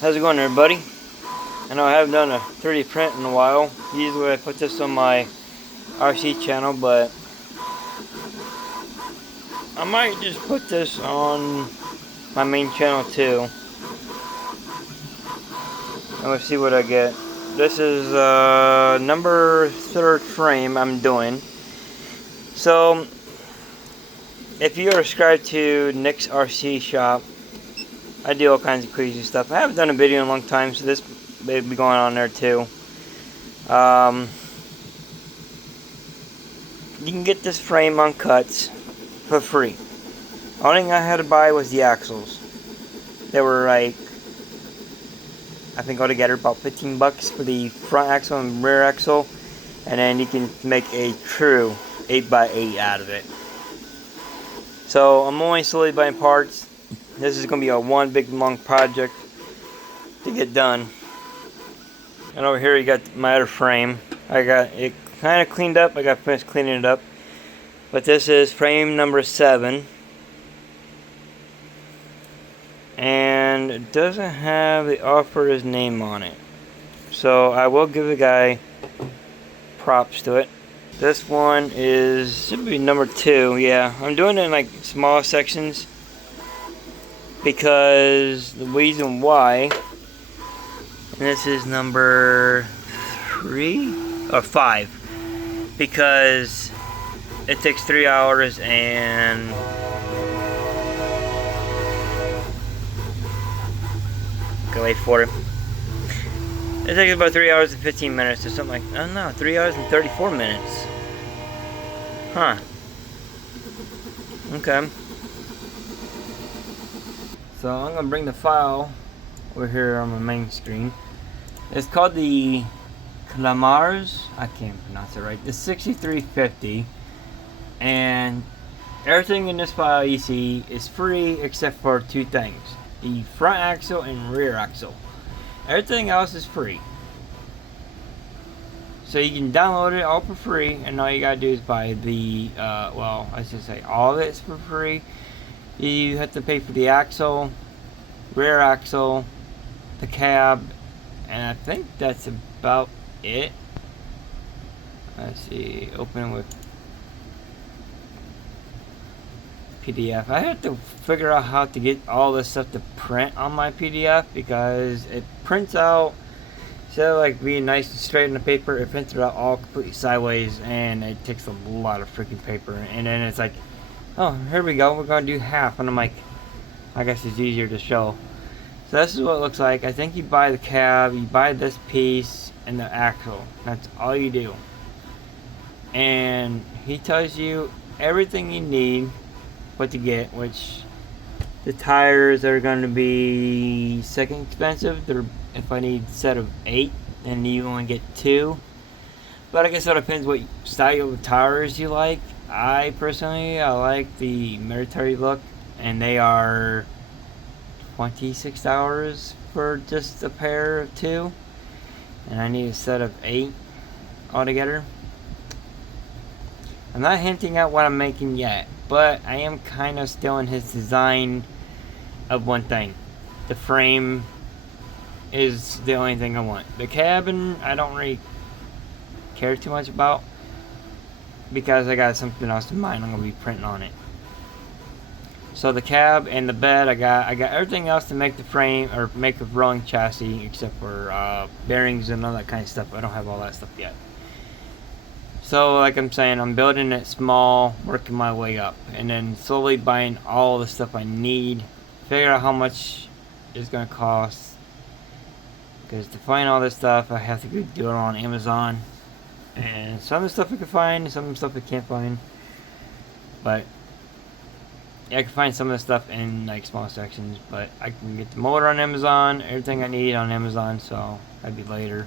How's it going, everybody? I know I haven't done a 3D print in a while. Usually I put this on my RC channel, but I might just put this on my main channel too. And let's see what I get. This is number 3rd frame I'm doing. So, if you are subscribed to Nick's RC Shop, I do all kinds of crazy stuff. I haven't done a video in a long time, so this may be going on there too. You can get this frame on cuts for free. Only thing I had to buy was the axles. They were like, I think altogether about 15 bucks for the front axle and rear axle, and then you can make a true 8x8 out of it. So I'm only slowly buying parts. This is going to be a one big long project to get done. And over here you got my other frame. I got it kind of cleaned up. I got finished cleaning it up. But this is frame number 7. And it doesn't have the operator's name on it. So I will give the guy props to it. This one should be number 2. Yeah, I'm doing it in like small sections, because the reason why, and this is number 3 or 5, because it takes 3 hours and go wait for it. It takes about 3 hours and 15 minutes or something like, I don't know, 3 hours and 34 minutes. Huh. Okay. So I'm going to bring the file over here on my main screen. It's called the KAMAZ. I can't pronounce it right. The 6350. And everything in this file you see is free except for 2 things. The front axle and rear axle. Everything else is free. So you can download it all for free, and all you gotta do is buy the, well, I should say all of it's for free. You have to pay for the axle, rear axle, the cab, and I think that's about it. Let's see, open with PDF. I had to figure out how to get all this stuff to print on my PDF, because it prints out, instead of like being nice and straight on the paper, it prints it out all completely sideways, and it takes a lot of freaking paper. And then it's like, oh, here we go, we're gonna do half, and I'm like, I guess it's easier to show. So this is what it looks like. I think you buy the cab, you buy this piece, and the axle. That's all you do. And he tells you everything you need what to get, which the tires are going to be second expensive. They're, if I need a set of 8, then you only get 2. But I guess it depends what style of tires you like. I personally, I like the military look, and they are $26 for just a pair of 2, and I need a set of 8 altogether. I'm not hinting at what I'm making yet, but I am kind of still in his design of one thing. The frame is the only thing I want. The cabin, I don't really care too much about, because I got something else in mind I'm going to be printing on it. So the cab and the bed, I got everything else to make the frame, or make a rolling chassis, except for bearings and all that kind of stuff. I don't have all that stuff yet. So like I'm saying, I'm building it small, working my way up, and then slowly buying all the stuff I need. Figure out how much it's going to cost, because to find all this stuff I have to go do it on Amazon, and some of the stuff I can find, some of the stuff I can't find. But yeah, I can find some of the stuff in like small sections, but I can get the motor on Amazon, everything I need on Amazon, so that'd be later.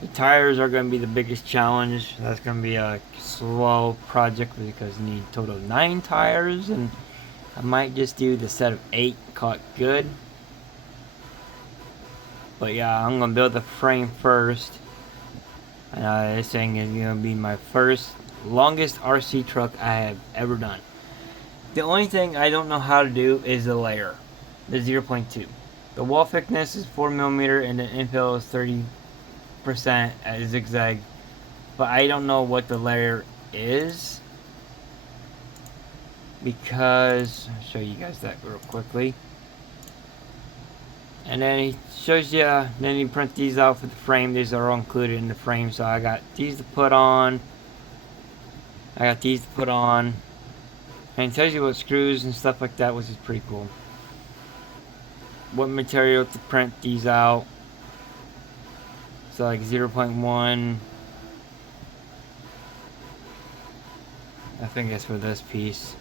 The tires are going to be the biggest challenge. That's going to be a slow project, because you need a total of 9 tires, and I might just do the set of 8, call it good. But yeah, I'm going to build the frame first. And this thing is going to be my first longest RC truck I have ever done. The only thing I don't know how to do is the layer, the 0.2. The wall thickness is 4mm and the infill is 30% at zigzag. But I don't know what the layer is, because I'll show you guys that real quickly. And then he shows you, then he prints these out for the frame. These are all included in the frame, so I got these to put on. And it tells you what screws and stuff like that, which is pretty cool. What material to print these out. So like 0.1. I think that's for this piece.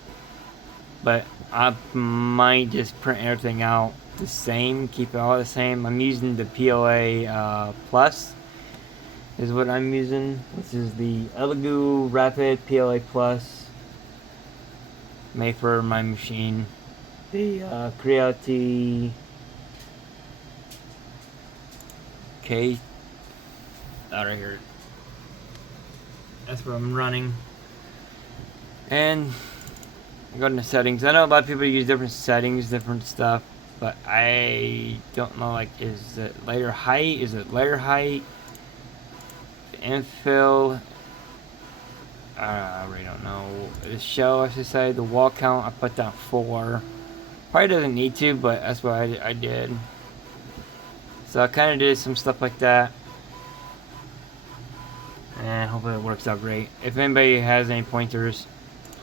But I might just print everything out the same, keep it all the same. I'm using the PLA Plus is what I'm using, which is the Elegoo Rapid PLA Plus, made for my machine. The Creality K, right here. That's what I'm running. And I go into settings. I know a lot of people use different settings, different stuff, but I don't know, like, is it layer height? Is it layer height? The infill? I really don't know. The show, I should say. The wall count, I put down 4. Probably doesn't need to, but that's what I did. So I kind of did some stuff like that. And hopefully it works out great. If anybody has any pointers,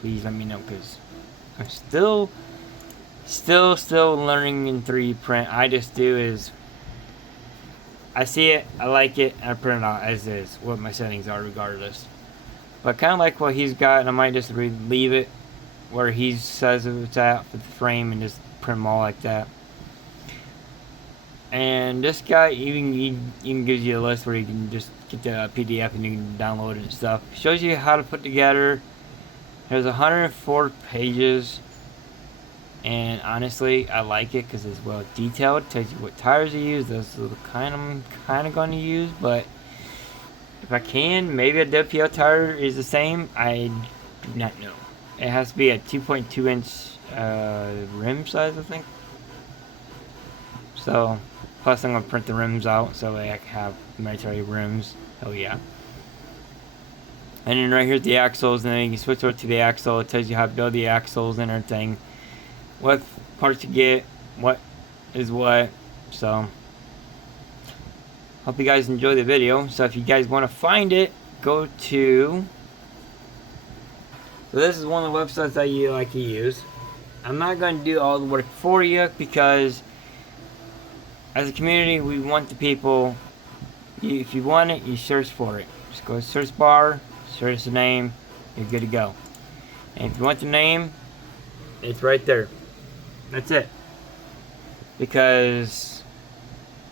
please let me know, because I'm still learning in 3D print. I just do is, I see it, I like it, and I print it out as is, what my settings are regardless. But kind of like what he's got, and I might just leave it where he says it's at for the frame and just print them all like that. And this guy even gives you a list where you can just get the PDF and you can download it and stuff. Shows you how to put together. There's 104 pages, and honestly, I like it because it's well detailed. Tells you what tires to use. Those are the kind I'm going to use, but if I can, maybe a WPL tire is the same. I do not know. It has to be a 2.2 inch rim size, I think. So, plus I'm going to print the rims out so I can have military rims. Oh yeah. And then right here's the axles, and then you can switch over to the axle. It tells you how to build the axles and everything. What parts you get, what is what. So, hope you guys enjoy the video. So if you guys want to find it, go to... So this is one of the websites that you like to use. I'm not going to do all the work for you, because as a community, we want the people... if you want it, you search for it. Just go to search bar, search the name, you're good to go. And if you want the name, it's right there. That's it. Because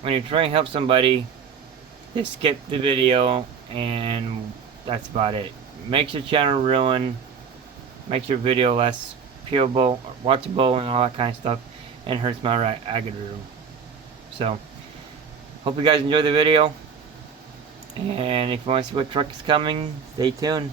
when you're trying to help somebody, just skip the video, and that's about it. Makes your channel ruin, makes your video less viewable or watchable and all that kind of stuff, and hurts my algorithm. So, hope you guys enjoy the video. And if you want to see what truck is coming, stay tuned.